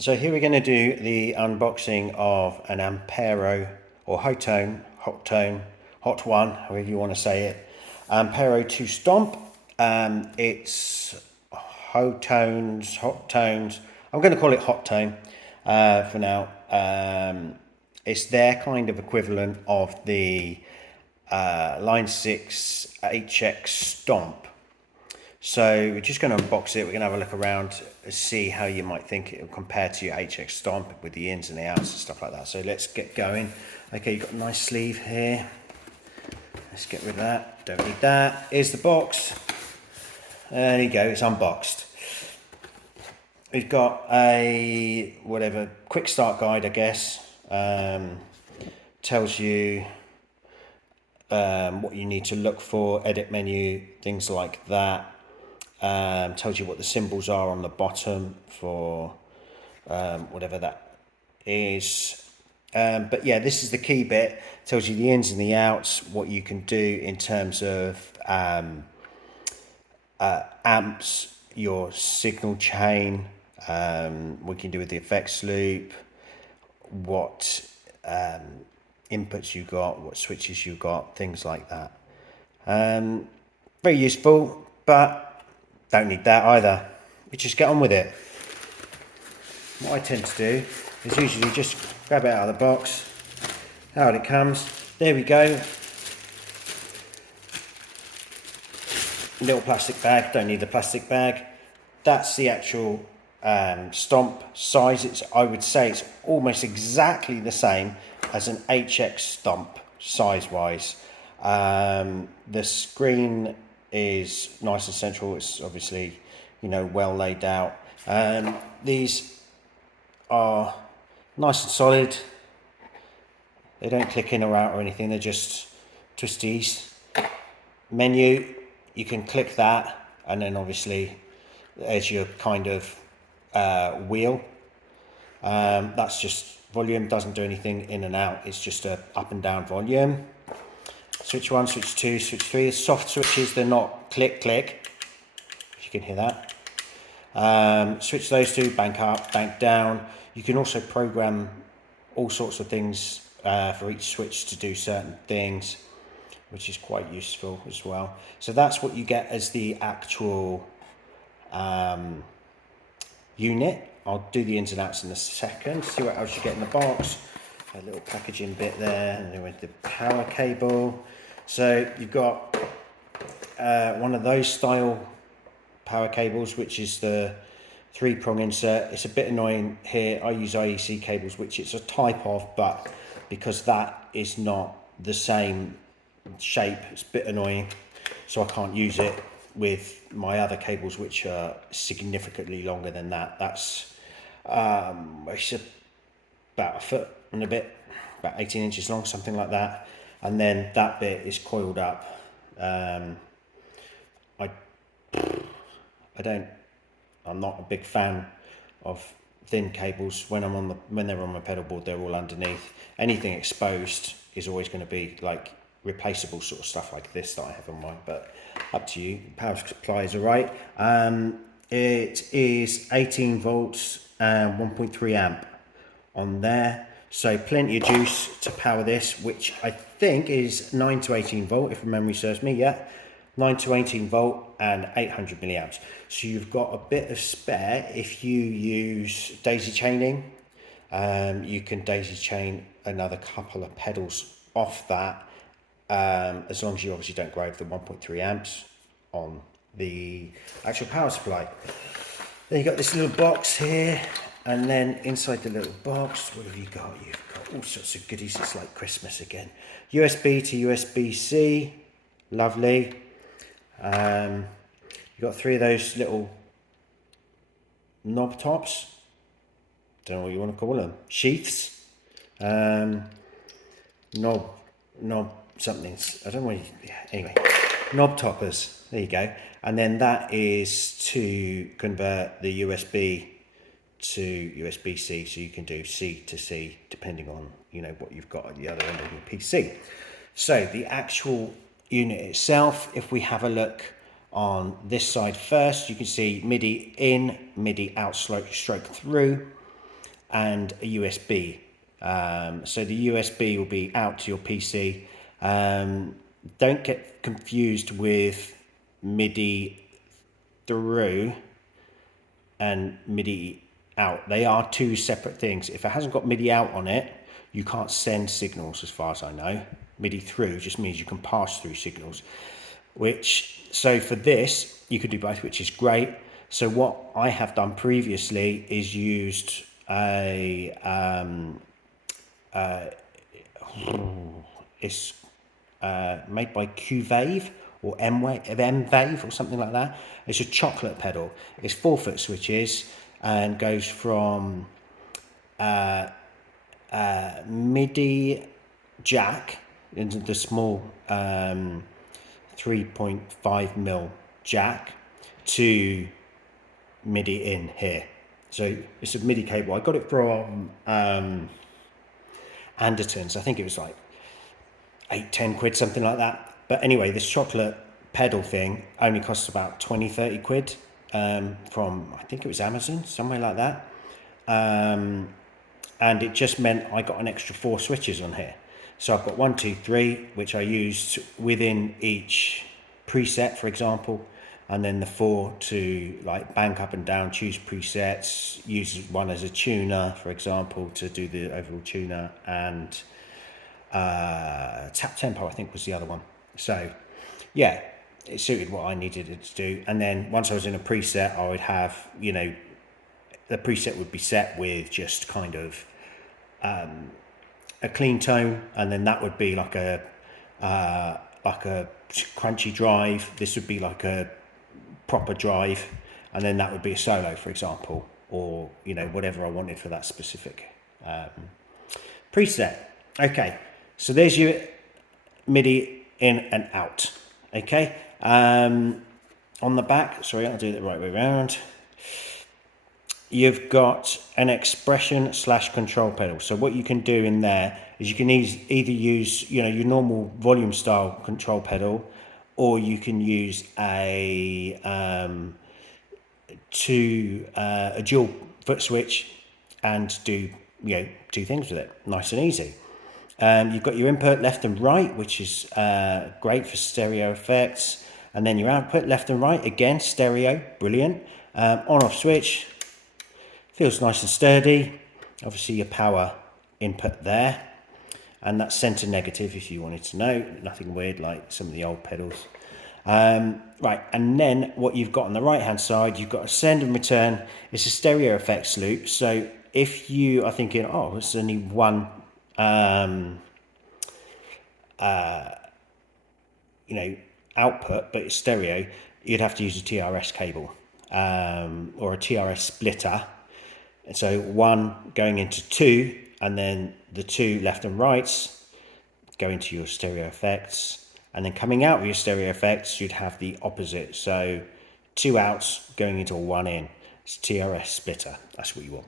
So here we're going to do the unboxing of an Ampero or Hot One, however you want to say it, Ampero 2 Stomp. It's Hot Tones. I'm going to call it Hot Tone for now. It's their kind of equivalent of the Line 6 HX Stomp. So we're just going to unbox it. We're going to have a look around and see how you might think it will compare to your HX Stomp with the ins and the outs and stuff like that. So let's get going. Okay, you've got a nice sleeve here. Let's get rid of that. Don't need that. Here's the box. There you go. It's unboxed. We've got a quick start guide, I guess. Tells you what you need to look for, edit menu, things like that. Tells you what the symbols are on the bottom for whatever that is. But yeah, this is the key bit. Tells you the ins and the outs, what you can do in terms of amps, your signal chain, what you can do with the effects loop, what inputs you got, what switches you got, things like that. Very useful, but don't need that either. We just get on with it. What I tend to do is usually just grab it out of the box, out it comes. There we go. Little plastic bag, don't need the plastic bag. That's the actual Stomp size. I would say it's almost exactly the same as an HX Stomp size-wise. The screen is nice and central. It's obviously, well laid out. These are nice and solid. They don't click in or out or anything. They're just twisties. Menu, you can click that, and then obviously there's your kind of wheel. That's just volume, doesn't do anything in and out. It's just a up and down volume. Switch 1, switch 2, switch 3. The soft switches, they're not click, click. If you can hear that. Switch those two, bank up, bank down. You can also program all sorts of things for each switch to do certain things, which is quite useful as well. So that's what you get as the actual unit. I'll do the ins and outs in a second. See what else you get in the box. A little packaging bit there, and then with the power cable. So you've got one of those style power cables, which is the 3-prong insert. It's a bit annoying here. I use IEC cables, which it's a type of, but because that is not the same shape, it's a bit annoying. So I can't use it with my other cables, which are significantly longer than that. That's it's about a foot and a bit, about 18 inches long, something like that. And then that bit is coiled up. I'm not a big fan of thin cables. When they're on my pedal board, they're all underneath. Anything exposed is always going to be like replaceable sort of stuff like this that I have on mine, but up to you. Power supply is all right. It is 18 volts and 1.3 amp on there. So plenty of juice to power this, which I think is 9 to 18 volt, if memory serves me, yeah. 9 to 18 volt and 800 milliamps. So you've got a bit of spare if you use daisy chaining. You can daisy chain another couple of pedals off that, as long as you obviously don't go over the 1.3 amps on the actual power supply. Then you've got this little box here, and then inside the little box, what have you got? You've got all sorts of goodies. It's like Christmas again. USB to USB-C, lovely. You've got 3 of those little knob tops. Don't know what you want to call them. Sheaths. Knob somethings. I don't know. Anyway, knob toppers. There you go. And then that is to convert the USB to USB-C, so you can do C to C depending on what you've got at the other end of your PC. So the actual unit itself, if we have a look on this side first, you can see MIDI in, MIDI out, stroke through. and a USB. So the USB will be out to your PC. Don't get confused with MIDI through and MIDI out. They are two separate things. If it hasn't got MIDI out on it, you can't send signals as far as I know. MIDI through just means you can pass through signals, so for this, you could do both, which is great. So what I have done previously is used it's made by Qwave or M-Wave or something like that. It's a chocolate pedal. It's 4-foot switches and goes from MIDI jack into the small 3.5mm jack to MIDI in here. So it's a MIDI cable. I got it from Anderton's. I think it was like 8-10 quid, something like that. But anyway, this chocolate pedal thing only costs about 20-30 quid from, I think it was Amazon, somewhere like that. And it just meant I got an extra 4 switches on here. So I've got 1, 2, 3, which I used within each preset, for example, and then the 4 to like bank up and down, choose presets, use one as a tuner, for example, to do the overall tuner, and tap tempo, I think, was the other one. So yeah, it suited what I needed it to do. And then once I was in a preset, I would have, the preset would be set with just kind of a clean tone, and then that would be like a crunchy drive. This would be like a proper drive, and then that would be a solo, for example, or whatever I wanted for that specific preset. Okay, so there's your MIDI in and out. Okay, on the back, sorry, I'll do it the right way around. You've got an expression / control pedal. So what you can do in there is you can either use your normal volume style control pedal, or you can use a dual foot switch and do two things with it, nice and easy. You've got your input left and right, which is great for stereo effects, and then your output left and right, again stereo, brilliant. On-off switch. Feels nice and sturdy. Obviously your power input there, and that's center negative if you wanted to know. Nothing weird like some of the old pedals. Right, and then what you've got on the right hand side, you've got a send and return. It's a stereo effects loop. So if you are thinking, oh, it's only one output, but it's stereo, you'd have to use a TRS cable or a TRS splitter. And so 1 going into 2, and then the 2 left and rights go into your stereo effects, and then coming out of your stereo effects you'd have the opposite. So 2 outs going into 1 in. It's TRS splitter. That's what you want.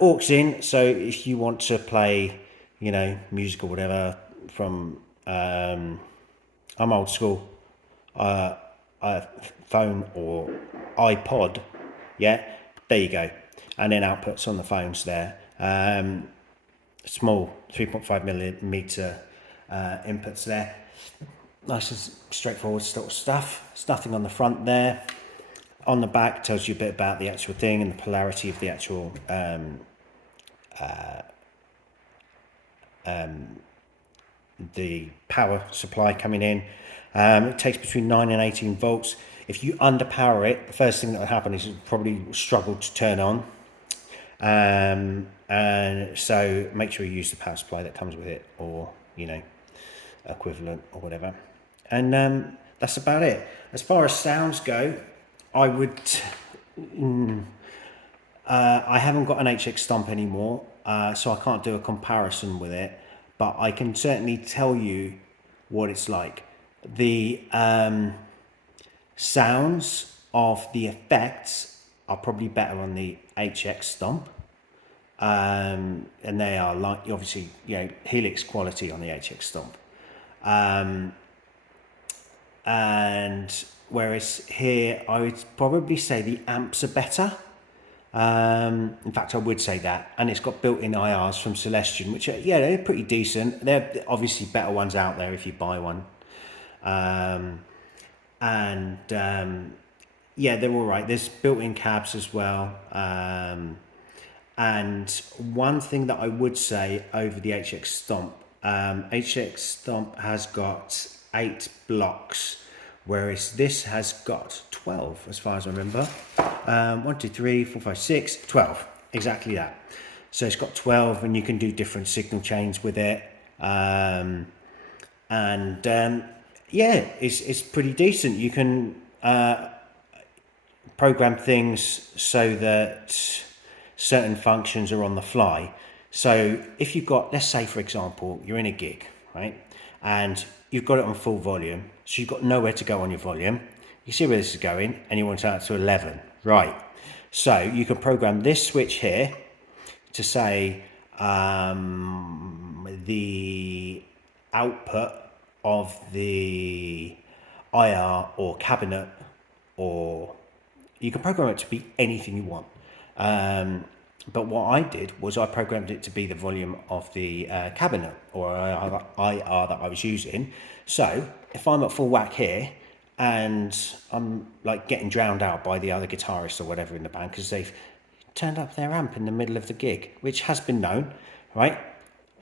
Aux in. So if you want to play, music or whatever from, I'm old school, phone or iPod. Yeah, there you go. And then outputs on the phones there. Small 3.5mm inputs there. Nice and straightforward sort of stuff. There's nothing on the front there. On the back tells you a bit about the actual thing and the polarity of the actual the power supply coming in. It takes between 9 and 18 volts. If you underpower it, the first thing that will happen is it probably struggle to turn on. And so make sure you use the power supply that comes with it, or equivalent or whatever. And that's about it. As far as sounds go, I would I haven't got an HX Stomp anymore, so I can't do a comparison with it, but I can certainly tell you what it's like. The sounds of the effects are probably better on the HX Stomp, and they are like obviously Helix quality on the HX Stomp, and whereas here I would probably say the amps are better. In fact, I would say that. And it's got built-in IRs from Celestion, which are, yeah, they're pretty decent. They're obviously better ones out there if you buy one. Yeah, they're all right. There's built-in cabs as well. And one thing that I would say over the HX Stomp, HX Stomp has got 8 blocks, whereas this has got 12, as far as I remember. 1, 2, 3, 4, 5, 6, 12. Exactly that. So it's got 12, and you can do different signal chains with it. Yeah, it's pretty decent. You can program things so that certain functions are on the fly. So if you've got, let's say for example, you're in a gig, right? And you've got it on full volume, so you've got nowhere to go on your volume. You see where this is going, and you want it out to 11, right? So you can program this switch here to say the output of the IR or cabinet, or you can program it to be anything you want. But what I did was I programmed it to be the volume of the cabinet or IR that I was using. So if I'm at full whack here and I'm like getting drowned out by the other guitarists or whatever in the band because they've turned up their amp in the middle of the gig, which has been known, right?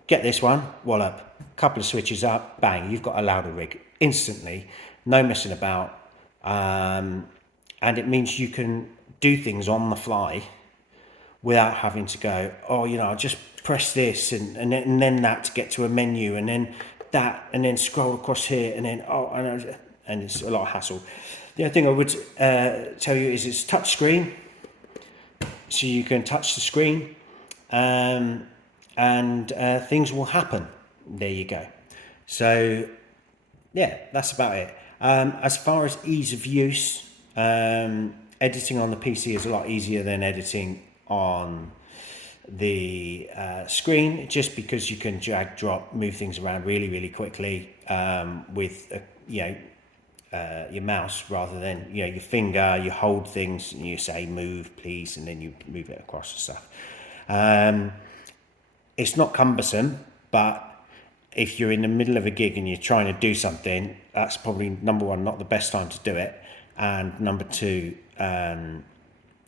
Get this one, wallop, couple of switches up, bang, you've got a louder rig instantly, no messing about. And it means you can do things on the fly without having to go, oh, you know, I'll just press this and then that to get to a menu, and then that, and then scroll across here, and then, and it's a lot of hassle. The other thing I would tell you is it's touch screen, so you can touch the screen, and things will happen. There you go. So, yeah, that's about it. As far as ease of use, editing on the PC is a lot easier than editing on the screen, just because you can drag, drop, move things around really, really quickly with your mouse, rather than your finger. You hold things and you say move please, and then you move it across and stuff. It's not cumbersome, but if you're in the middle of a gig and you're trying to do something, that's probably number one, not the best time to do it, and number two,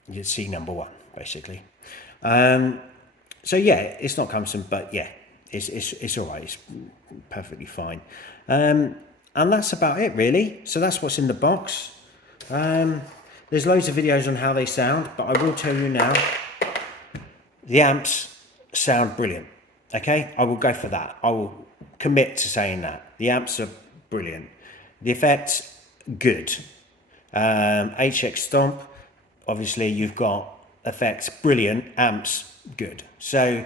you see number one basically. So yeah, it's not cumbersome, but yeah, it's all right. It's perfectly fine. And that's about it really. So that's what's in the box. There's loads of videos on how they sound, but I will tell you now, the amps sound brilliant. Okay, I will go for that. I will commit to saying that. The amps are brilliant. The effects, good. HX Stomp, obviously you've got effects, brilliant. Amps, good. So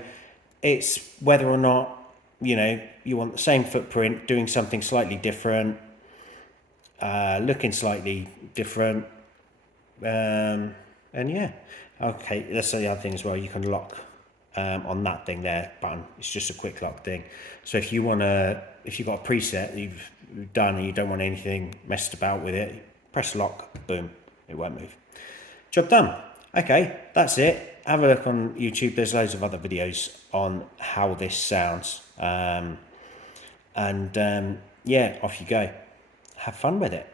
it's whether or not, you want the same footprint, doing something slightly different, looking slightly different. And yeah, okay, that's the other thing as well. You can lock on that thing there button. It's just a quick lock thing. So if you've got a preset that you've done and you don't want anything messed about with it, press lock, boom, it won't move. Job done. Okay, that's it. Have a look on YouTube. There's loads of other videos on how this sounds. Yeah, off you go. Have fun with it.